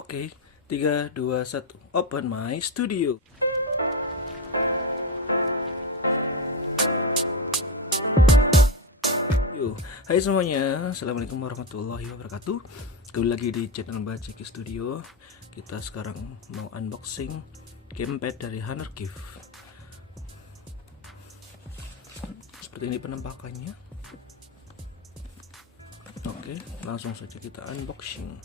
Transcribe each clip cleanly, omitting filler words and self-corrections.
Oke, 3, 2, 1, open my studio. Yuk, hai semuanya, assalamualaikum warahmatullahi wabarakatuh. Kembali lagi di channel Baciki Studio. Kita sekarang mau unboxing gamepad dari Honor Gift. Seperti ini penampakannya. Oke, langsung saja kita unboxing.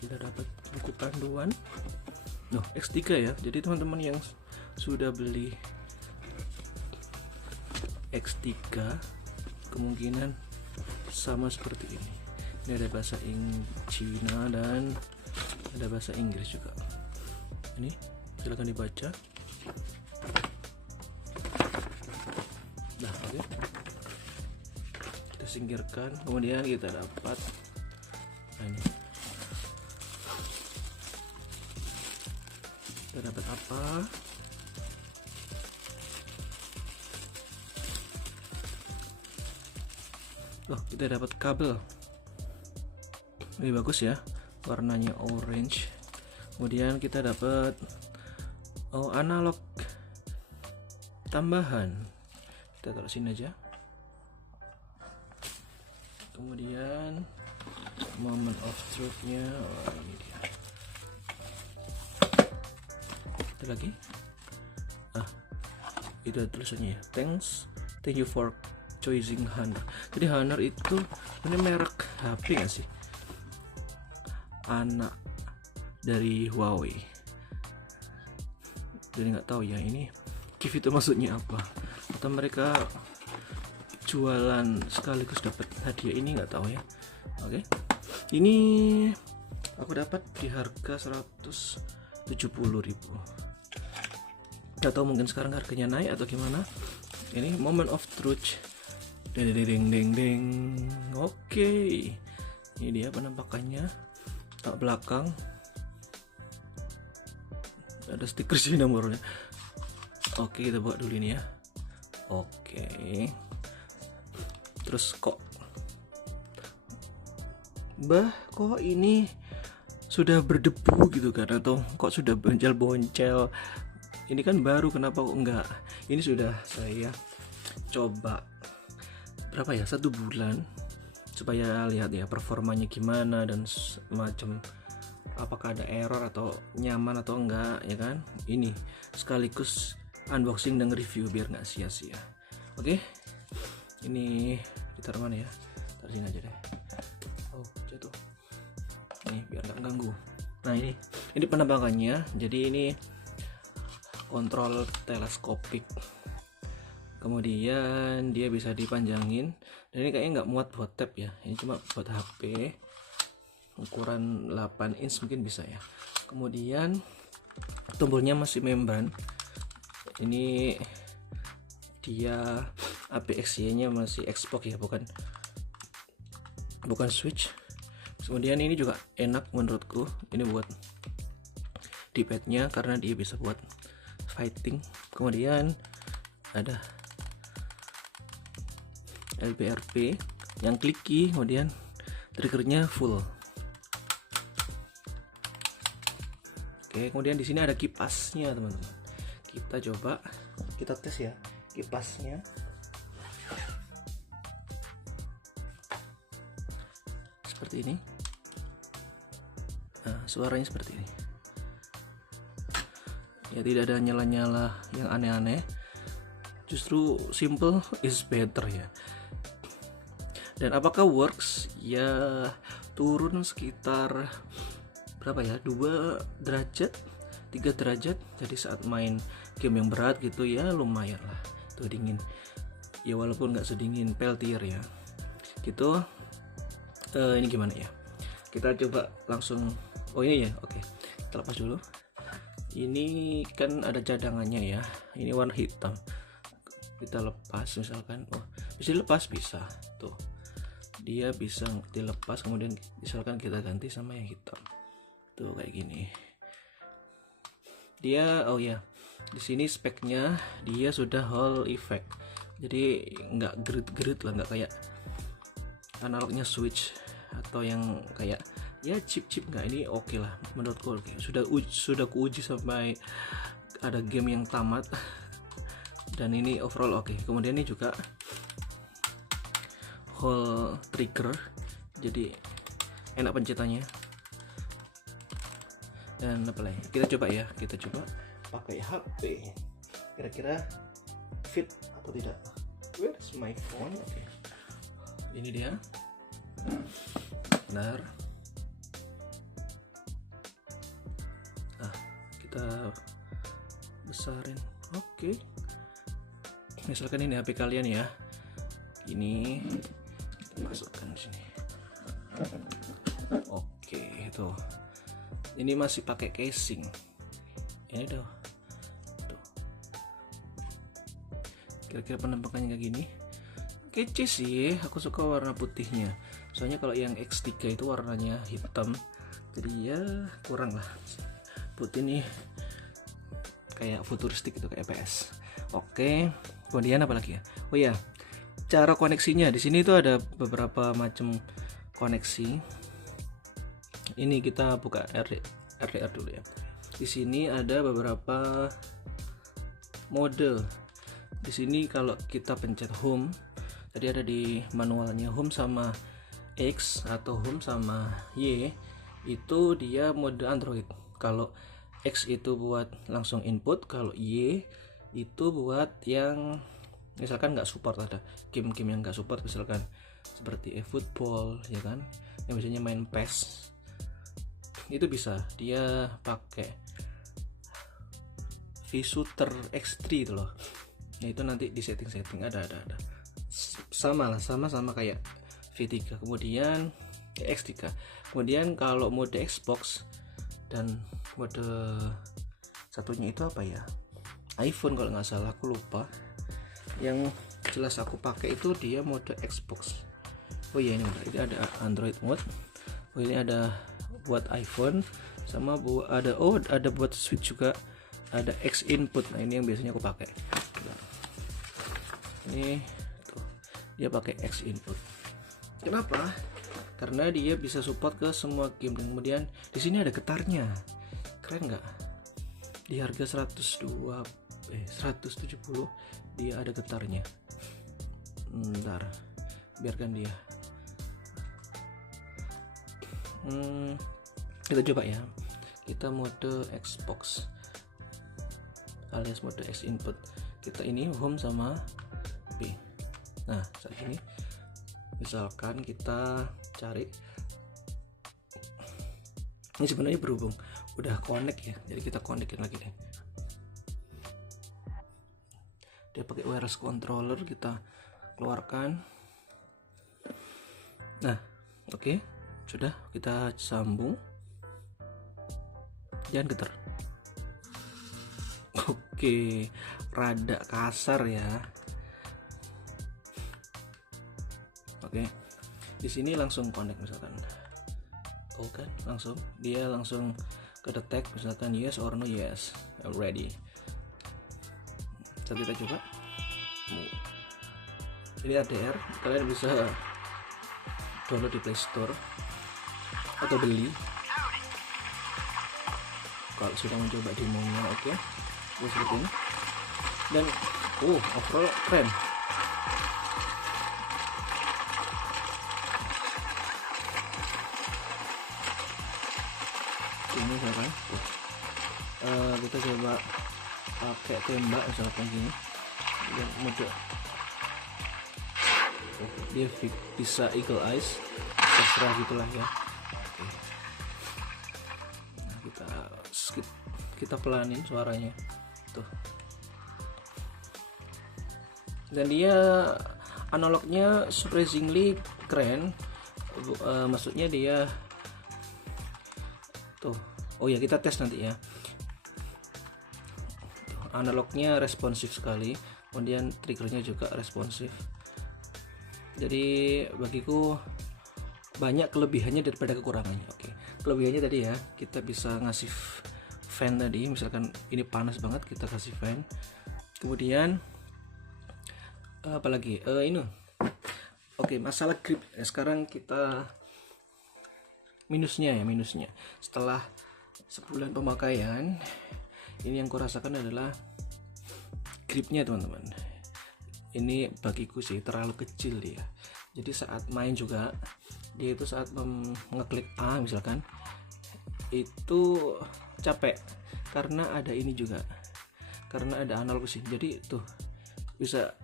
Kita dapat buku panduan. X3 ya. Jadi teman-teman yang sudah beli X3 kemungkinan sama seperti ini. Ini ada bahasa Cina dan ada bahasa Inggris juga. Ini silakan dibaca. Nah, oke. Kita singkirkan. Kemudian kita dapat ini. Kita dapat apa? Kita dapat kabel. Ini bagus ya, warnanya orange. Kemudian kita dapat analog tambahan. Kita taruh sini aja. Kemudian moment of truth-nya, ini dia. Ada lagi. Itu tulisannya ya. Thank you for choosing Honor. Jadi Honor itu ini merek HP nggak sih? Anak dari Huawei. Jadi nggak tahu ya ini gift itu maksudnya apa? Atau mereka jualan sekaligus dapat hadiah, ini nggak tahu ya. Oke. Ini aku dapat di harga 170.000. Nggak tahu mungkin sekarang harganya naik atau gimana. Ini moment of truth. Deng deng deng deng. Oke. Ini dia penampakannya. Tak belakang ada stiker sih nomornya. Oke, kita buat dulu ini ya. Oke. Terus kok ini sudah berdebu gitu kan, atau kok sudah boncel-boncel. Ini kan baru, kenapa kok enggak? Ini sudah saya coba berapa ya, 1 bulan, supaya lihat ya performanya gimana dan semacam apakah ada error atau nyaman atau enggak ya kan. Ini sekaligus unboxing dan review biar nggak sia-sia. Oke, ini ditaruh mana ya, taruh sini aja deh. Jatuh nih biar nggak ganggu. Nah, ini penampakannya. Jadi ini kontrol teleskopik, kemudian dia bisa dipanjangin, dan ini kayaknya nggak muat buat tab ya, ini cuma buat HP ukuran 8 inch mungkin bisa ya. Kemudian tombolnya masih membran, ini dia APXY nya masih Xbox ya, bukan switch. Kemudian ini juga enak menurutku, ini buat D-pad nya karena dia bisa buat fighting. Kemudian ada LBRP yang clicky, kemudian triggernya full. Oke, kemudian di sini ada kipasnya teman-teman. Kita tes ya kipasnya. Seperti ini. Nah, suaranya seperti ini. Ya, tidak ada nyala-nyala yang aneh-aneh. Justru simple is better ya. Dan apakah works? Ya, turun sekitar berapa ya, 2 derajat 3 derajat. Jadi saat main game yang berat gitu ya lumayan lah, tuh dingin ya, walaupun nggak sedingin Peltier ya gitu. Ini gimana ya, kita coba langsung. Ini ya, oke, kita lepas dulu. Ini kan ada cadangannya ya, ini warna hitam. Kita lepas misalkan, bisa dilepas, bisa tuh, dia bisa dilepas, kemudian misalkan kita ganti sama yang hitam tuh kayak gini. Dia di sini speknya dia sudah Hall effect, jadi nggak gerit-gerit lah, nggak kayak analognya Switch atau yang kayak ya chip nggak. Ini oke lah menurutku, oke. Sudah kuuji sampai ada game yang tamat dan ini overall oke. Kemudian ini juga Hall trigger, jadi enak pencetannya. Dan apa lagi, kita coba pakai HP, kira-kira fit atau tidak. Where's my phone? Oke. Ini dia, benar. Kita besarin. Oke. Misalkan ini HP kalian ya, ini kita masukkan di sini. Oke, itu. Ini masih pakai casing. Ini tuh. Kira-kira penampakannya kayak gini. Kece sih, aku suka warna putihnya. Soalnya kalau yang X3 itu warnanya hitam, jadi ya kurang lah. Putih nih kayak futuristik gitu, kayak PS. Oke, kemudian apa lagi ya? Oh ya, cara koneksinya di sini tuh ada beberapa macam koneksi. Ini kita buka RDR dulu ya. Di sini ada beberapa mode. Di sini kalau kita pencet home, tadi ada di manualnya, home sama X atau home sama Y itu dia mode Android. Kalau X itu buat langsung input, kalau Y itu buat yang misalkan nggak support, ada game-game yang nggak support, misalkan seperti eFootball ya kan, yang biasanya main PES itu bisa dia pakai V-Shooter X3 itu loh. Nah itu nanti di setting ada sama kayak V3, kemudian X3. Kemudian kalau mode Xbox dan mode satunya itu apa ya, iPhone kalau nggak salah, aku lupa. Yang jelas aku pakai itu dia mode Xbox. Oh iya, ini ada Android mode. Oh ini ada buat iPhone, sama ada buat Switch juga, ada X input. Nah ini yang biasanya aku pakai. Ini tuh, dia pakai X input. Kenapa? Karena dia bisa support ke semua game. Dan kemudian di sini ada getarnya, keren nggak? Di harga 170 dia ada getarnya. Bentar, biarkan dia. Kita coba ya, kita mode Xbox alias mode X input. Kita ini home sama B. Nah saat ini misalkan kita cari, ini sebenarnya berhubung udah connect ya, jadi kita connectin lagi deh. Dia pakai wireless controller, kita keluarkan. Nah oke, sudah kita sambung, jangan getar. Oke, rada kasar ya. Oke, di sini langsung connect misalkan. Oh kan, dia langsung ke detect misalkan yes or no, yes, ready. Coba kita coba. Ini ADR, kalian bisa download di Play Store atau beli kalau sudah mencoba demonya. Oke, seperti ini. Dan overall keren. Ini sekarang kita coba pakai tembak misalkan gini, dan mode dia bisa eagle eyes, terserah gitulah ya. Nah, kita pelanin suaranya tuh, dan dia analognya surprisingly keren. Maksudnya dia tuh, oh ya kita tes nanti ya. Analognya responsif sekali, kemudian triggernya juga responsif. Jadi bagiku banyak kelebihannya daripada kekurangannya. Oke, kelebihannya tadi ya, kita bisa ngasih fan tadi. Misalkan ini panas banget, kita kasih fan. Kemudian apalagi ini oke, masalah grip. Sekarang kita minusnya setelah sebulan pemakaian, ini yang kurasakan adalah gripnya teman-teman. Ini bagiku sih terlalu kecil dia. Jadi saat main juga dia itu saat ngeklik A misalkan itu capek karena ada ini juga, karena ada analog sih. Jadi tuh bisa,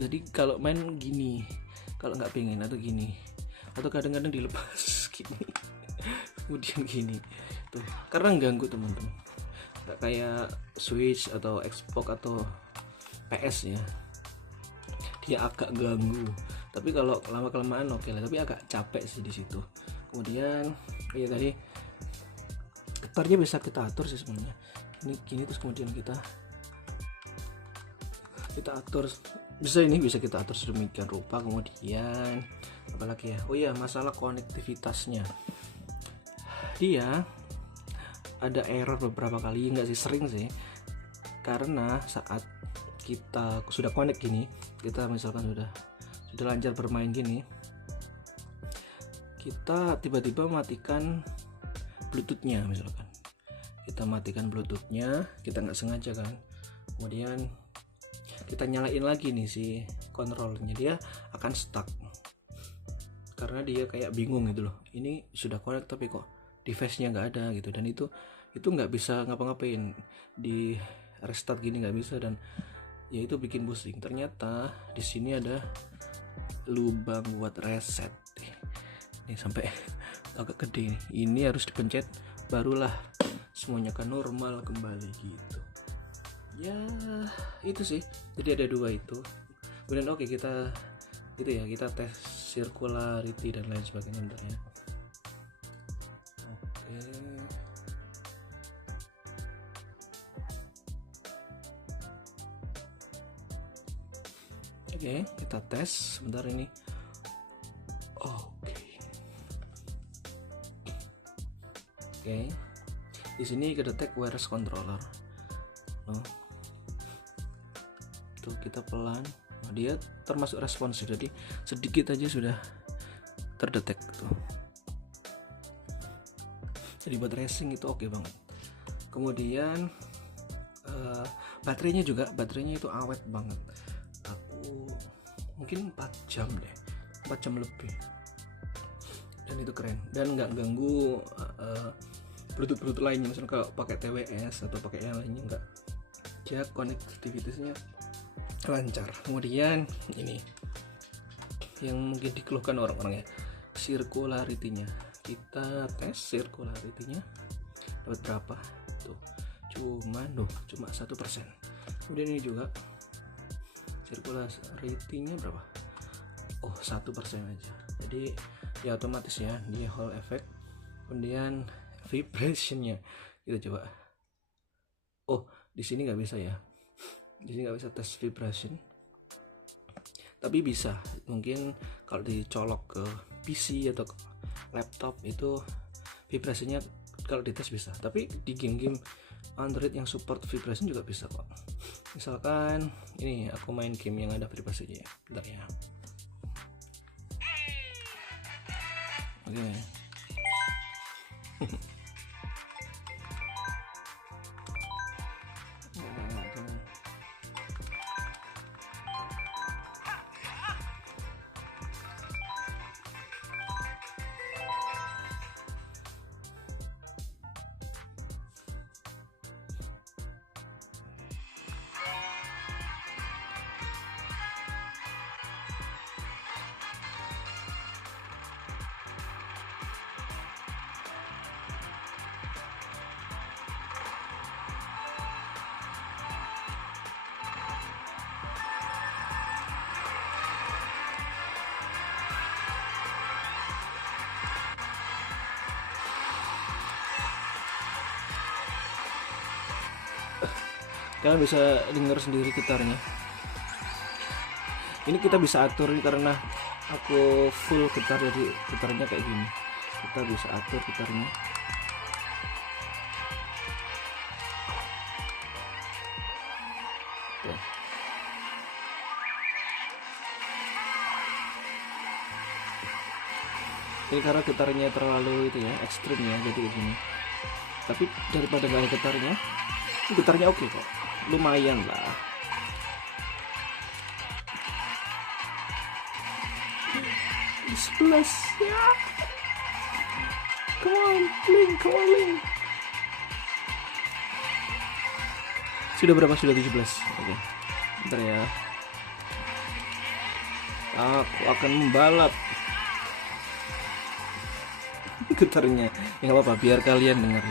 jadi kalau main gini, kalau nggak pengen atau gini, atau kadang-kadang dilepas gini kemudian gini tuh, karena ganggu teman-teman. Nggak kayak Switch atau Xbox atau PS ya, dia agak ganggu. Tapi kalau lama kelamaan oke lah, tapi agak capek sih di situ. Kemudian kayak tadi getarnya bisa kita atur sih sebenarnya. Ini gini, terus kemudian kita atur, bisa kita atur sedemikian rupa. Kemudian apalagi ya, oh iya, masalah konektivitasnya, dia ada error beberapa kali, enggak sih, sering sih, karena saat kita sudah connect gini, kita misalkan sudah lancar bermain gini, kita tiba-tiba matikan bluetoothnya, misalkan kita matikan bluetoothnya, kita nggak sengaja kan, kemudian kita nyalain lagi nih si kontrolnya, dia akan stuck karena dia kayak bingung gitu loh, ini sudah connect tapi kok device-nya nggak ada gitu. Dan itu nggak bisa ngapa-ngapain, di restart gini nggak bisa, dan ya itu bikin pusing. Ternyata di sini ada lubang buat reset nih, sampai agak gede nih. Ini harus dipencet barulah semuanya kan normal kembali gitu ya. Itu sih, jadi ada dua itu. Kemudian oke, kita itu ya, kita tes circularity dan lain sebagainya bentar ya. Oke, kita tes sebentar ini. Oke. Di sini kedetek wireless controller. Tuh kita pelan. Dia termasuk responsif, jadi sedikit aja sudah terdetek tuh. Jadi buat racing itu oke banget. Kemudian baterainya itu awet banget. Aku mungkin 4 jam deh, 4 jam lebih, dan itu keren dan nggak ganggu Bluetooth lainnya. Misalnya kalau pakai TWS atau pakai yang lainnya nggak, dia konektivitasnya lancar. Kemudian ini yang mungkin dikeluhkan orang-orang ya, circularity-nya. Kita tes circularity-nya dapat berapa tuh, cuma 1%. Kemudian ini juga circularity-nya berapa, 1% aja. Jadi ya otomatis ya, dia Hall effect. Kemudian vibration-nya kita coba. Di sini nggak bisa ya, di sini nggak bisa tes vibration, tapi bisa mungkin kalau dicolok ke PC atau ke laptop itu vibrasinya kalau dites bisa. Tapi di game-game Android yang support vibration juga bisa kok. Misalkan ini aku main game yang ada vibrasinya ya, bentar ya. Oke. Kalian bisa dengar sendiri gitarnya. Ini kita bisa atur karena aku full gitar, jadi gitarnya kayak gini. Kita bisa atur gitarnya. Ini karena getarnya terlalu itu ya, ekstrim ya, jadi begini. Tapi daripada nggak ada getarnya oke kok, lumayan lah. Di 11 ya. Come on, Link. Sudah berapa? Sudah 17. Oke. Bentar ya. Aku akan membalap. Getarnya. Ya nggak apa-apa, biar kalian dengar.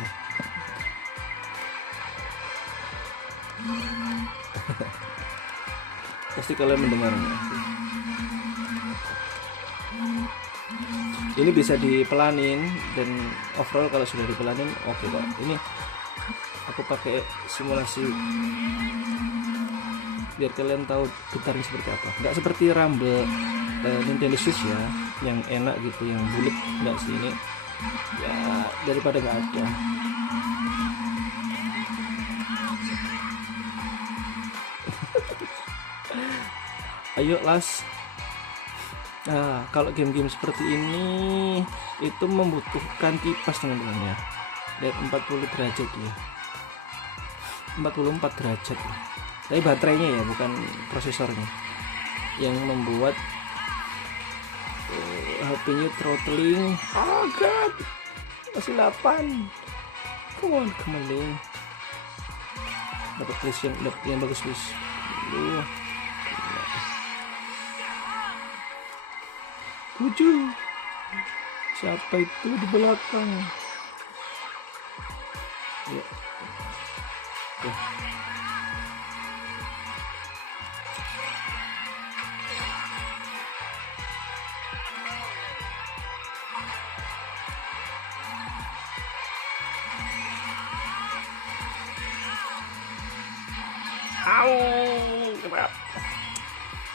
Pasti kalian mendengarnya. Ini bisa dipelanin, dan overall kalau sudah dipelanin oke kok. Ini aku pakai simulasi biar kalian tahu getarnya seperti apa. Nggak seperti Rumble Nintendo Switch ya, yang enak gitu, yang bulat. Nggak sih, ini ya daripada nggak ada. Ayo las. Nah, kalau game-game seperti ini itu membutuhkan kipas teman-teman ya. Lihat 40 derajat ya. 44 derajat ya. Tapi baterainya ya, bukan prosesornya yang membuat HP-nya throttling. Oh god, masih 8. Come on Link. Dapat yang bagus please. Tujuh. Siapa itu di belakang? Ya. Oke.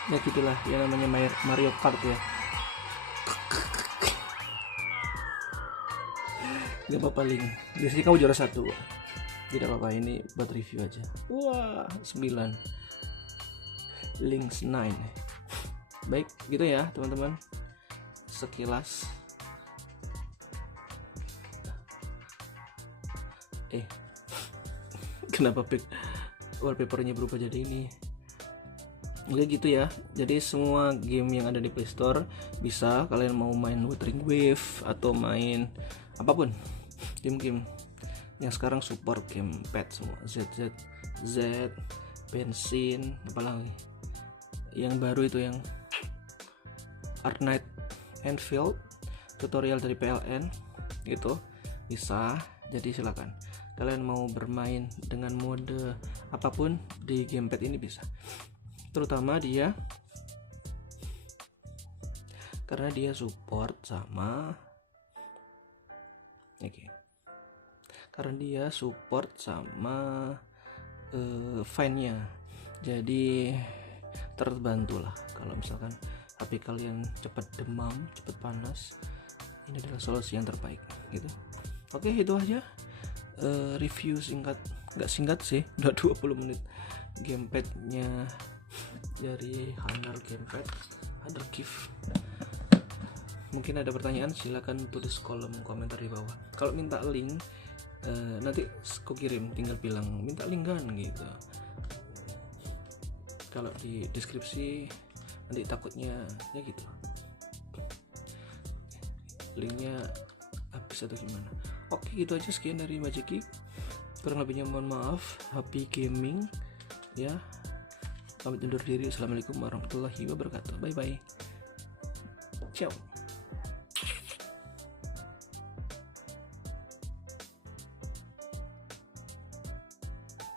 Ya gitulah yang namanya Mario Kart ya. Gak apa-apa Link, biasanya kamu juara 1. Tidak apa-apa, ini buat review aja. Wah 9 Links 9. Baik gitu ya teman-teman, sekilas. Kenapa wallpapernya berubah jadi ini? Jadi gitu ya. Jadi semua game yang ada di Play Store bisa, kalian mau main Wuthering Wave atau main apapun, game-game yang sekarang support gamepad semua. Z, bensin, apalagi yang baru itu yang Art Night Enfield tutorial dari PLN gitu bisa. Jadi silakan kalian mau bermain dengan mode apapun di gamepad ini bisa, terutama dia karena dia support sama karena dia support sama fan-nya, jadi terbantu lah kalau misalkan HP kalian cepat demam, cepat panas. Ini adalah solusi yang terbaik gitu. Oke, itu aja review singkat, nggak singkat sih, udah 20 menit gamepadnya dari Honor Gamepad Honor-Gift. Mungkin ada pertanyaan, silakan tulis kolom komentar di bawah. Kalau minta link nanti aku kirim, tinggal bilang minta link kan gitu. Kalau di deskripsi nanti takutnya ya gitu, linknya habis atau gimana. Oke, gitu aja, sekian dari Majiki, kurang lebihnya mohon maaf. Happy gaming ya, pamit undur diri. Assalamualaikum warahmatullahi wabarakatuh. Bye bye, ciao.